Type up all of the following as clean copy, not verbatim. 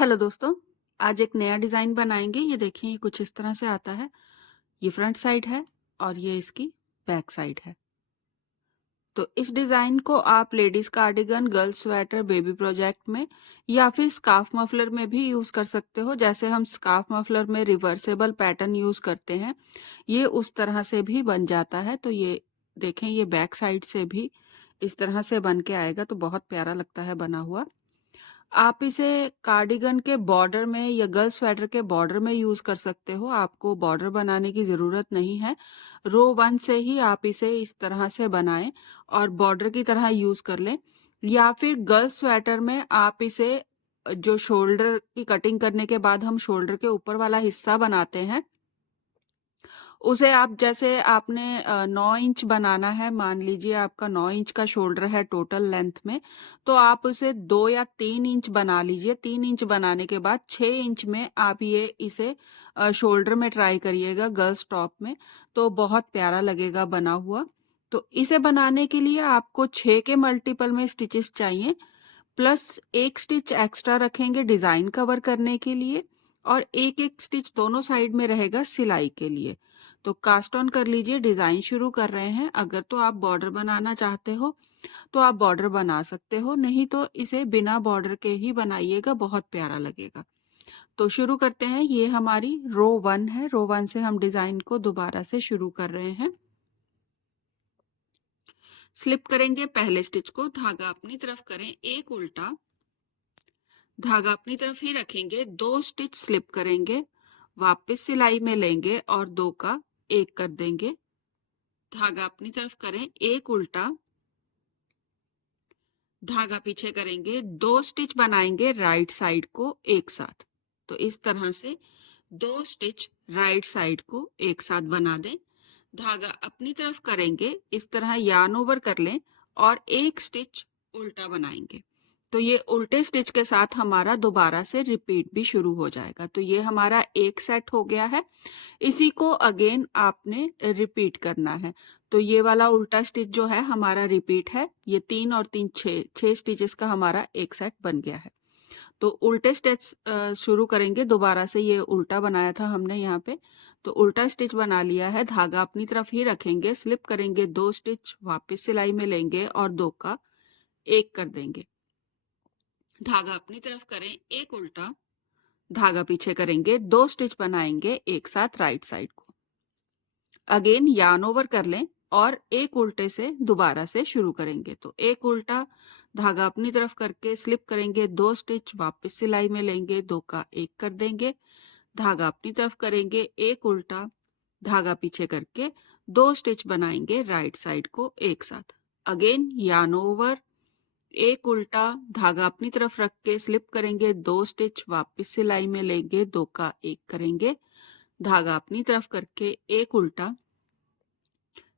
Hello दोस्तों, आज एक नया डिज़ाइन बनाएंगे। ये देखिए, ये कुछ इस तरह से आता है। ये फ्रंट साइड है और ये इसकी बैक साइड है। तो इस डिज़ाइन को आप ladies cardigan, girls sweater, baby project में या फिर स्कार्फ मफलर में भी यूज़ कर सकते हो। जैसे हम स्कार्फ मफलर में रिवर्सेबल पैटर्न यूज़ करते हैं, ये उस तरह से भी बन जाता है। तो ये देखें, ये बैक साइड से भी इस तरह से बन के आएगा, तो बहुत प्यारा लगता है बना हुआ। आप इसे कार्डिगन के बॉर्डर में या गर्ल स्वेटर के बॉर्डर में यूज कर सकते हो। आपको बॉर्डर बनाने की जरूरत नहीं है। रो 1 से ही आप इसे इस तरह से बनाएं और बॉर्डर की तरह यूज कर लें। या फिर गर्ल स्वेटर में आप इसे जो शोल्डर की कटिंग करने के बाद हम शोल्डर के ऊपर वाला हिस्सा बनाते हैं, उसे आप जैसे आपने 9 इंच बनाना है, मान लीजिए आपका 9 इंच का शोल्डर है टोटल लेंथ में, तो आप उसे 2 या 3 इंच बना लीजिए। 3 इंच बनाने के बाद 6 इंच में आप ये इसे शोल्डर में ट्राई करिएगा, गर्ल्स टॉप में, तो बहुत प्यारा लगेगा बना हुआ। तो इसे बनाने के लिए आपको 6 के मल्टीपल में स्टिचेस चाहिए, प्लस एक स्टिच एक्स्ट्रा रखेंगे डिजाइन कवर करने के लिए, और एक एक स्टिच दोनों साइड में रहेगा सिलाई के लिए। तो कास्ट ऑन कर लीजिए, डिजाइन शुरू कर रहे हैं। अगर तो आप बॉर्डर बनाना चाहते हो तो आप बॉर्डर बना सकते हो, नहीं तो इसे बिना बॉर्डर के ही बनाइएगा, बहुत प्यारा लगेगा। तो शुरू करते हैं। ये हमारी रो 1 है। रो 1 से हम डिजाइन को दोबारा से शुरू कर रहे हैं। स्लिप करेंगे पहले स्टिच को, धागा अपनी तरफ करें, एक उल्टा, धागा अपनी तरफ ही रखेंगे, 2 स्टिच स्लिप करेंगे, वापस सिलाई में लेंगे और 2 का 1 कर देंगे। धागा अपनी तरफ करें, एक उल्टा, धागा पीछे करेंगे, 2 स्टिच बनाएंगे राइट साइड को एक साथ। तो इस तरह से 2 स्टिच राइट साइड को एक साथ बना दें। धागा अपनी तरफ करेंगे, इस तरह यार्न ओवर कर लें और एक स्टिच उल्टा बनाएंगे। तो ये उल्टे स्टिच के साथ हमारा दोबारा से रिपीट भी शुरू हो जाएगा। तो ये हमारा एक सेट हो गया है। इसी को अगेन आपने रिपीट करना है। तो ये वाला उल्टा स्टिच जो है हमारा रिपीट है। ये 3 और 3 6 स्टिचेस का हमारा एक सेट बन गया है। तो उल्टे स्टिच शुरू करेंगे दोबारा से। ये उल्टा बनाया था हमने यहाँ पे, तो उल्टा स्टिच बना लिया है। धागा अपनी तरफ ही रखेंगे, स्लिप करेंगे, 2 स्टिच, वापस सिलाई में लेंगे और 2 का 1 कर देंगे। धागा अपनी तरफ करें, एक उल्टा, धागा पीछे करेंगे, 2 स्टिच बनाएंगे एक साथ राइट साइड को। अगेन यार्न ओवर कर लें और एक उल्टे से दोबारा से शुरू करेंगे। तो एक उल्टा, धागा अपनी तरफ करके स्लिप करेंगे, 2 स्टिच, वापस सिलाई में लेंगे, 2 का 1 कर देंगे। धागा अपनी तरफ करेंगे, एक उल्टा, धागा पीछे करके 2 स्टिच बनाएंगे राइट साइड को एक साथ। अगेन यार्न ओवर, एक उल्टा, धागा अपनी तरफ रख के स्लिप करेंगे, 2 स्टिच, वापस सिलाई में लेंगे, 2 का 1 करेंगे। धागा अपनी तरफ करके एक उल्टा,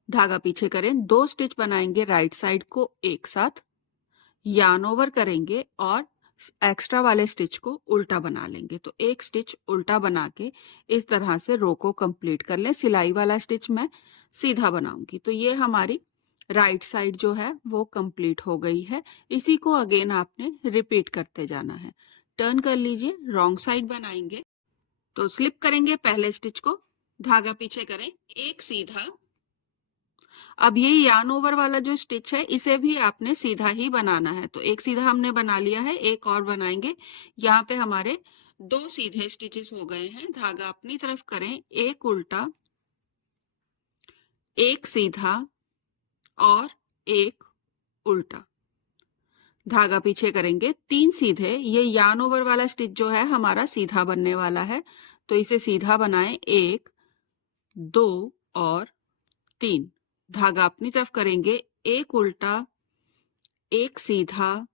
धागा पीछे करें, 2 स्टिच बनाएंगे राइट साइड को एक साथ, यार्न ओवर करेंगे और एक्स्ट्रा वाले स्टिच को उल्टा बना लेंगे। तो एक स्टिच उल्टा बना के इस तरह से रो को कंप्लीट कर लें। सिलाई वाला स्टिच मैं सीधा बनाऊंगी। तो ये हमारी राइट साइड जो है वो कंप्लीट हो गई है। इसी को अगेन आपने रिपीट करते जाना है। टर्न कर लीजिए, रॉन्ग साइड बनाएंगे। तो स्लिप करेंगे पहले स्टिच को, धागा पीछे करें, एक सीधा। अब ये यार्न ओवर वाला जो स्टिच है इसे भी आपने सीधा ही बनाना है। तो एक सीधा हमने बना लिया है, एक और बनाएंगे। यहाँ पे हमारे 2 सीधे स्टिचेस हो गए हैं। धागा अपनी तरफ करें, एक उल्टा, एक सीधा और एक उल्टा, धागा पीछे करेंगे, 3 सीधे। ये यार्न ओवर वाला स्टिच जो है हमारा सीधा बनने वाला है, तो इसे सीधा बनाएं, 1 2 और 3। धागा अपनी तरफ करेंगे, एक उल्टा, एक सीधा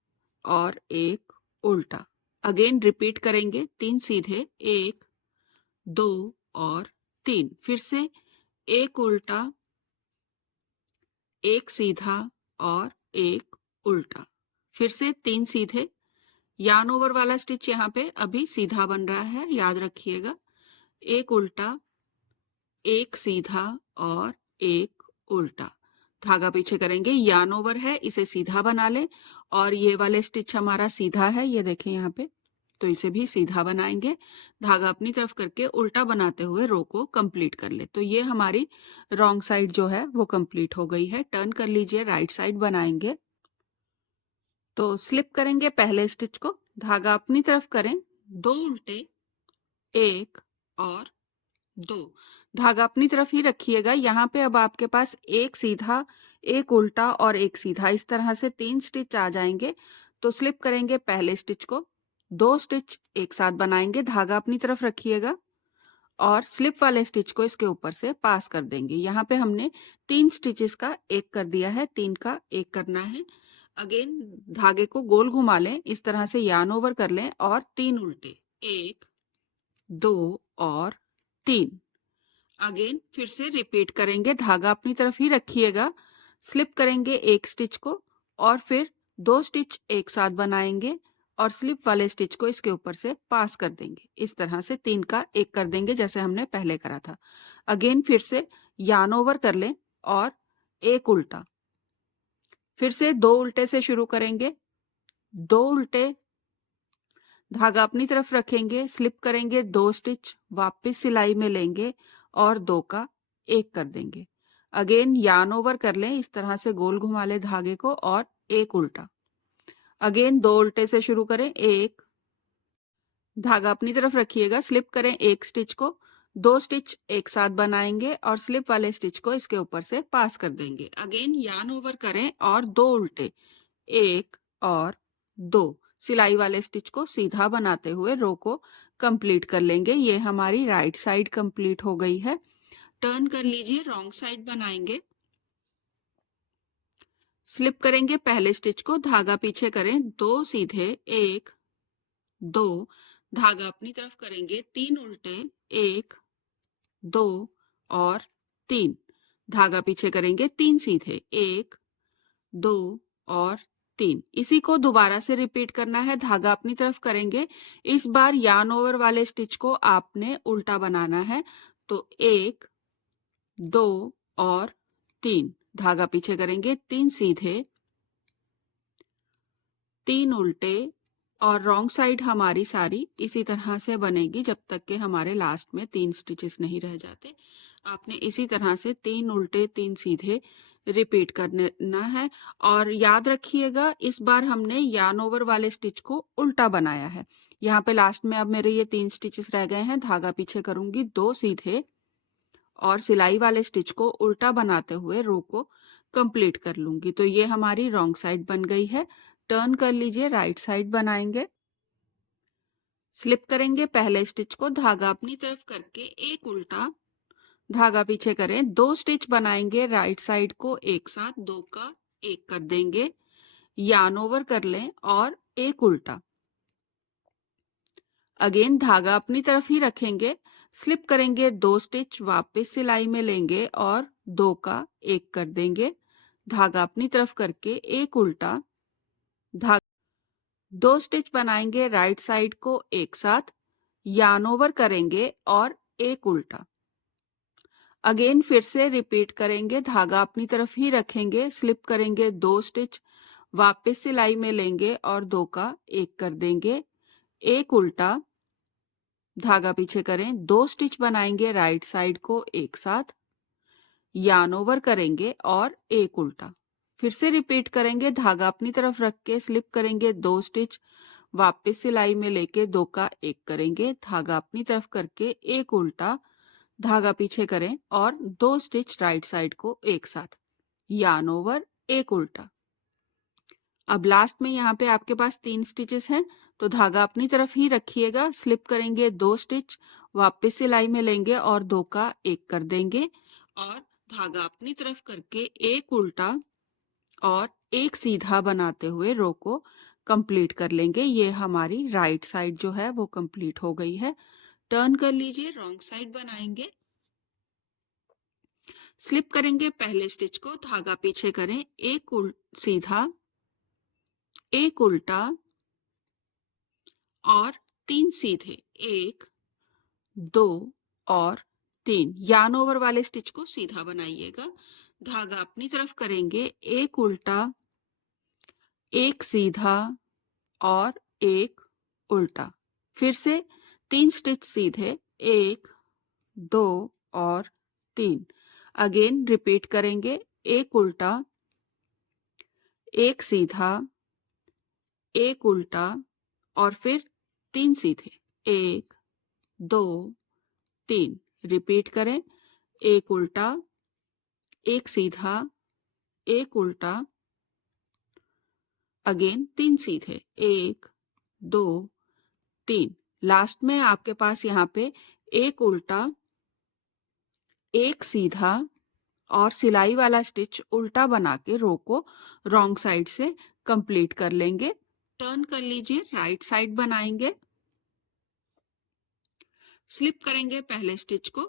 और एक उल्टा। अगेन रिपीट करेंगे, 3 सीधे, 1 2 और 3। फिर से एक उल्टा, एक सीधा और एक उल्टा। फिर से 3 सीधे। यार्न ओवर वाला स्टिच यहाँ पे अभी सीधा बन रहा है, याद रखिएगा। एक उल्टा, एक सीधा और एक उल्टा, धागा पीछे करेंगे, यार्न ओवर है, इसे सीधा बना ले। और ये वाले स्टिच हमारा सीधा है, ये देखें यहाँ पे। तो इसे भी सीधा बनाएंगे, धागा अपनी तरफ करके उल्टा बनाते हुए रो को कंप्लीट कर ले। तो ये हमारी रॉन्ग साइड जो है वो कंप्लीट हो गई है। टर्न कर लीजिए, राइट साइड बनाएंगे। तो स्लिप करेंगे पहले स्टिच को, धागा अपनी तरफ करें, 2 उल्टे, 1 और 2, धागा अपनी तरफ ही रखिएगा। यहाँ पे अब आपके पास एक सीधा, एक उल्टा और एक सीधा, इस तरह से 3 स्टिच आ जाएंगे। तो स्लिप करेंगे पहले स्टिच को, 2 स्टिच एक साथ बनाएंगे, धागा अपनी तरफ रखिएगा और स्लिप वाले स्टिच को इसके ऊपर से पास कर देंगे। यहाँ पे हमने 3 स्टिचेस का एक कर दिया है, 3 का एक करना है। अगेन धागे को गोल घुमा लें, इस तरह से यार्न ओवर कर लें और 3 उल्टे, 1 2 और 3। अगेन फिर से रिपीट करेंगे, धागा अपनी तरफ ही रखिएगा, स्लिप करेंगे एक स्टिच को और फिर 2 स्टिच एक साथ बनाएंगे और स्लिप वाले स्टिच को इसके ऊपर से पास कर देंगे। इस तरह से 3 का एक कर देंगे जैसे हमने पहले करा था। अगेन फिर से यार्न ओवर कर लें और एक उल्टा, फिर से 2 उल्टे से शुरू करेंगे, 2 उल्टे, धागा अपनी तरफ रखेंगे, स्लिप करेंगे 2 स्टिच, वापस सिलाई में लेंगे और 2 का एक कर देंगे। अगेन यार्न ओवर कर लें, इस तरह से गोल घुमा ले धागे को और एक उल्टा। अगेन 2 उल्टे से शुरू करें, 1, धागा अपनी तरफ रखिएगा, स्लिप करें एक स्टिच को, 2 स्टिच एक साथ बनाएंगे और स्लिप वाले स्टिच को इसके ऊपर से पास कर देंगे। अगेन यार्न ओवर करें और 2 उल्टे, 1 और 2, सिलाई वाले स्टिच को सीधा बनाते हुए रो को कंप्लीट कर लेंगे। ये हमारी राइट साइड कंप्लीट हो गई है। टर्न कर लीजिए, रॉन्ग साइड बनाएंगे। स्लिप करेंगे पहले स्टिच को, धागा पीछे करें, 2 सीधे, 1 2, धागा अपनी तरफ करेंगे, 3 उल्टे, 1 2 और 3, धागा पीछे करेंगे, 3 सीधे, 1 2 और 3। इसी को दोबारा से रिपीट करना है, धागा अपनी तरफ करेंगे, इस बार यार्न ओवर वाले स्टिच को आपने उल्टा बनाना है। तो 1 2 और 3, धागा पीछे करेंगे, 3 सीधे, 3 उल्टे और रॉन्ग साइड हमारी सारी इसी तरह से बनेगी जब तक कि हमारे लास्ट में 3 स्टिचेस नहीं रह जाते। आपने इसी तरह से 3 उल्टे 3 सीधे रिपीट करना है। और याद रखिएगा, इस बार हमने यार्न ओवर वाले स्टिच को उल्टा बनाया है। यहाँ पे लास्ट में अब मेरे ये 3 स्टिचेस रह गए हैं, धागा पीछे करूंगी, 2 सीधे और सिलाई वाले स्टिच को उल्टा बनाते हुए रो को कंप्लीट कर लूंगी। तो ये हमारी रॉन्ग साइड बन गई है। टर्न कर लीजिए, राइट साइड बनाएंगे। स्लिप करेंगे पहले स्टिच को, धागा अपनी तरफ करके एक उल्टा, धागा पीछे करें, 2 स्टिच बनाएंगे राइट साइड को एक साथ, 2 का एक कर देंगे, यार्न ओवर कर लें और एक उल्टा। अगेन धागा अपनी तरफ ही रखेंगे, स्लिप करेंगे 2 स्टिच, वापस सिलाई में लेंगे और 2 का एक कर देंगे, धागा अपनी तरफ करके एक उल्टा, धागा 2 स्टिच बनाएंगे राइट साइड को एक साथ, यार्न ओवर करेंगे और एक उल्टा। अगेन फिर से रिपीट करेंगे, धागा अपनी तरफ ही रखेंगे, स्लिप करेंगे 2 स्टिच, वापस सिलाई में लेंगे और 2 का एक कर देंगे, एक उल्टा, धागा पीछे करें, 2 स्टिच बनाएंगे राइट साइड को एक साथ, यार्न ओवर करेंगे और एक उल्टा। फिर से रिपीट करेंगे, धागा अपनी तरफ रख के स्लिप करेंगे 2 स्टिच, वापस सिलाई में लेके 2 का एक करेंगे, धागा अपनी तरफ करके एक उल्टा, धागा पीछे करें और 2 स्टिच राइट साइड को एक साथ, यार्न ओवर, एक उल्टा। अब लास्ट में यहाँ पे आपके पास 3 स्टिचेस हैं, तो धागा अपनी तरफ ही रखिएगा, स्लिप करेंगे 2 स्टिच, वापस सिलाई में लेंगे और 2 का एक कर देंगे और धागा अपनी तरफ करके एक उल्टा और एक सीधा बनाते हुए रो को कंप्लीट कर लेंगे। ये हमारी राइट साइड जो है वो कंप्लीट हो गई है। टर्न कर लीजिए, रॉन्ग साइड बनाएंगे। स्लिप करेंगे पहले स्टिच को, धागा पीछे करें, एक सीधा, एक उल्टा और 3 सीधे, 1 2 और 3, यार्न ओवर वाले स्टिच को सीधा बनाइएगा, धागा अपनी तरफ करेंगे, एक उल्टा, एक सीधा और एक उल्टा। फिर से 3 स्टिच सीधे, 1 2 और 3। अगेन रिपीट करेंगे, एक उल्टा, एक सीधा, एक उल्टा और फिर 3 सीधे, 1 2 3। रिपीट करें, एक उल्टा, एक सीधा, एक उल्टा, अगेन 3 सीधे, 1 2 3। लास्ट में आपके पास यहाँ पे एक उल्टा, एक सीधा और सिलाई वाला स्टिच उल्टा बना के रो को रॉन्ग साइड से कंप्लीट कर लेंगे। टर्न कर लीजिए, राइट साइड बनाएंगे, स्लिप करेंगे पहले स्टिच को,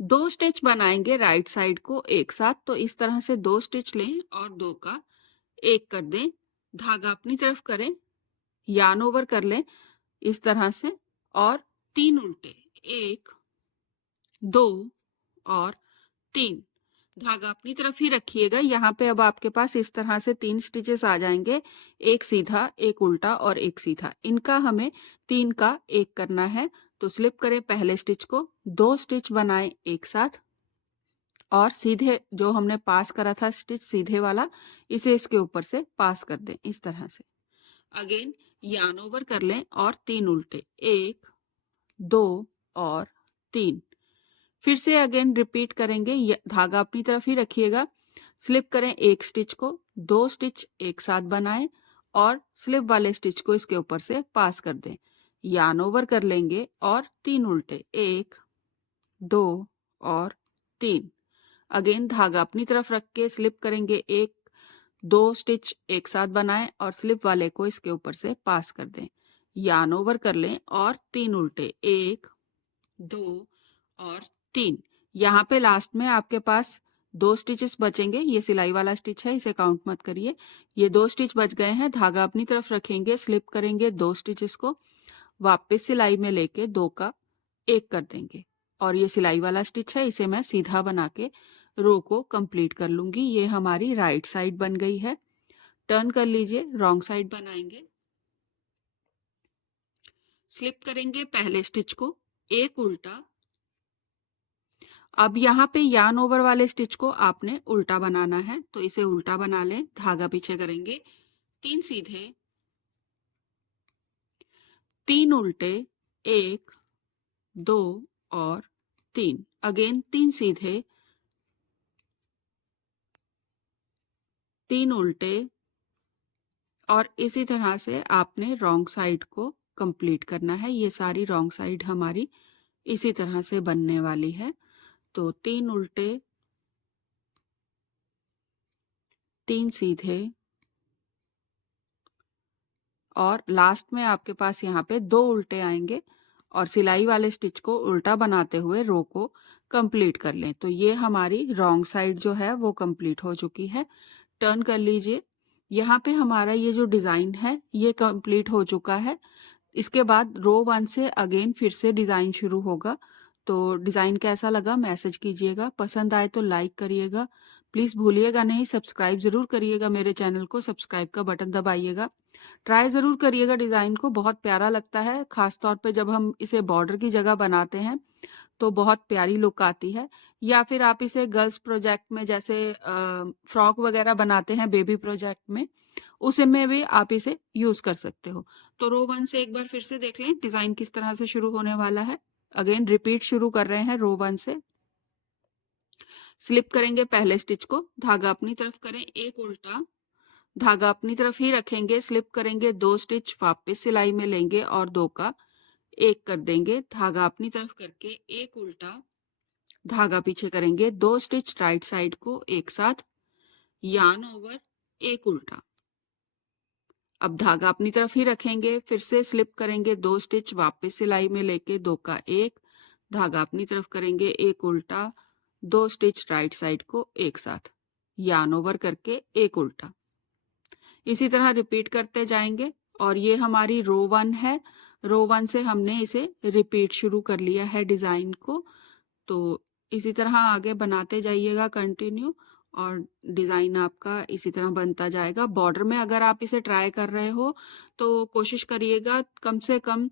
2 स्टिच बनाएंगे राइट साइड को एक साथ। तो इस तरह से 2 स्टिच लें और 2 का 1 कर दें, धागा अपनी तरफ करें, यार्न ओवर कर लें इस तरह से और 3 उल्टे, 1 2 और 3। धागा अपनी तरफ ही रखिएगा। यहाँ पे अब आपके पास इस तरह से 3 स्टिचेस आ जाएंगे, एक सीधा, एक उल्टा और एक सीधा। इनका हमें 3 का 1 करना है। तो स्लिप करें पहले स्टिच को, 2 स्टिच बनाएं एक साथ और सीधे जो हमने पास करा था स्टिच सीधे वाला, इसे इसके ऊपर से पास कर दें इस तरह से। अगेन यार्न ओवर कर लें और 3 उल्टे, 1 2 और 3। फिर से अगेन रिपीट करेंगे, धागा अपनी तरफ ही रखिएगा, स्लिप करें एक स्टिच को, 2 स्टिच एक साथ बनाएं और स्लिप वाले स्टिच को इसके ऊपर से पास कर दें, यार्न ओवर कर लेंगे और 3 उल्टे, 1 2 और 3। अगेन धागा अपनी तरफ रख के स्लिप करेंगे, 1 2 स्टिच एक साथ बनाएं और स्लिप वाले को इसके ऊपर से पास कर दें, यार्न ओवर कर लें और 3 उल्टे, 1 2 और 3। यहाँ पे लास्ट में आपके पास 2 स्टिचेस बचेंगे, ये सिलाई वाला स्टिच है, इसे काउंट मत करिए। ये 2 स्टिच बच गए हैं, धागा अपनी तरफ रखेंगे, स्लिप करेंगे 2 स्टिचेस को, वापस सिलाई में लेके 2 का 1 कर देंगे और ये सिलाई वाला स्टिच है, इसे मैं सीधा बना के रो को कंप्लीट कर लूंगी। ये हमारी राइट साइड बन गई है। टर्न कर लीजिए, रॉन्ग साइड बनाएंगे, स्लिप करेंगे पहले स्टिच को, एक उल्टा। अब यहाँ पे यार्न ओवर वाले स्टिच को आपने उल्टा बनाना है, तो इसे उल्टा बना लें, धागा पीछे करेंगे, 3 सीधे, 3 उल्टे, 1 2 और 3। अगेन 3 सीधे, 3 उल्टे और इसी तरह से आपने रॉन्ग साइड को कंप्लीट करना है। ये सारी रॉन्ग साइड हमारी इसी तरह से बनने वाली है। तो 3 उल्टे, 3 सीधे और लास्ट में आपके पास यहाँ पे 2 उल्टे आएंगे और सिलाई वाले स्टिच को उल्टा बनाते हुए रो को कंप्लीट कर लें। तो ये हमारी रॉन्ग साइड जो है वो कंप्लीट हो चुकी है। टर्न कर लीजिए, यहाँ पे हमारा ये जो डिज़ाइन है ये कंप्लीट हो चुका है। इसके बाद रो 1 से अगेन फिर से डिज़ाइन शुरू होगा। तो डिज़ाइन कैसा लगा मैसेज कीजिएगा, पसंद आए तो लाइक करिएगा, प्लीज़ भूलिएगा नहीं सब्सक्राइब ज़रूर करिएगा, मेरे चैनल को सब्सक्राइब का बटन दबाइएगा। ट्राई ज़रूर करिएगा, डिज़ाइन को बहुत प्यारा लगता है, ख़ास तौर पे जब हम इसे बॉर्डर की जगह बनाते हैं तो बहुत प्यारी लुक आती है। या फिर आप इसे गर्ल्स प्रोजेक्ट में जैसे फ्रॉक वगैरह बनाते हैं बेबी प्रोजेक्ट में, उसमें भी आप इसे यूज कर सकते हो। तो रो 1 से एक बार फिर से देख लें डिजाइन किस तरह से शुरू होने वाला है। अगेन रिपीट शुरू कर रहे हैं रो 1 से। स्लिप करेंगे पहले स्टिच को, धागा अपनी तरफ करें, एक उल्टा, धागा अपनी तरफ ही रखेंगे, स्लिप करेंगे 2 स्टिच, वापस सिलाई में लेंगे और 2 का 1 कर देंगे, धागा अपनी तरफ करके एक उल्टा, धागा पीछे करेंगे, 2 स्टिच राइट साइड को एक साथ, यार्न ओवर, एक उल्टा। अब धागा अपनी तरफ ही रखेंगे, फिर से स्लिप करेंगे 2 स्टिच, वापस सिलाई में लेके 2 का 1, धागा अपनी तरफ करेंगे, एक उल्टा, 2 स्टिच राइट साइड को एक साथ, यार्न ओवर करके एक उल्टा। इसी तरह रिपीट करते जाएंगे और ये हमारी रो 1 है। रो 1 से हमने इसे रिपीट शुरू कर लिया है डिजाइन को। तो इसी तरह आगे बनाते जाइएगा कंटिन्यू और डिज़ाइन आपका इसी तरह बनता जाएगा। बॉर्डर में अगर आप इसे ट्राई कर रहे हो तो कोशिश करिएगा कम से कम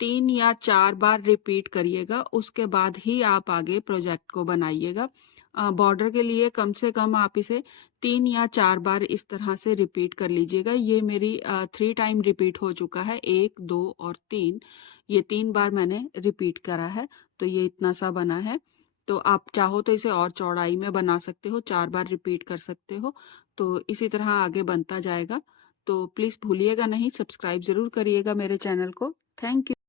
3 या 4 बार रिपीट करिएगा, उसके बाद ही आप आगे प्रोजेक्ट को बनाइएगा। बॉर्डर के लिए कम से कम आप इसे 3 या 4 बार इस तरह से रिपीट कर लीजिएगा। ये मेरी 3 टाइम रिपीट हो चुका है, 1, 2 और 3। ये 3 बार मैंने रिपीट करा है, तो ये इतना सा बना है। तो आप चाहो तो इसे और चौड़ाई में बना सकते हो, 4 बार रिपीट कर सकते हो। तो इसी तरह आगे बनता जाएगा। तो प्लीज़ भूलिएगा नहीं, सब्सक्राइब ज़रूर करिएगा मेरे चैनल को। Thank you.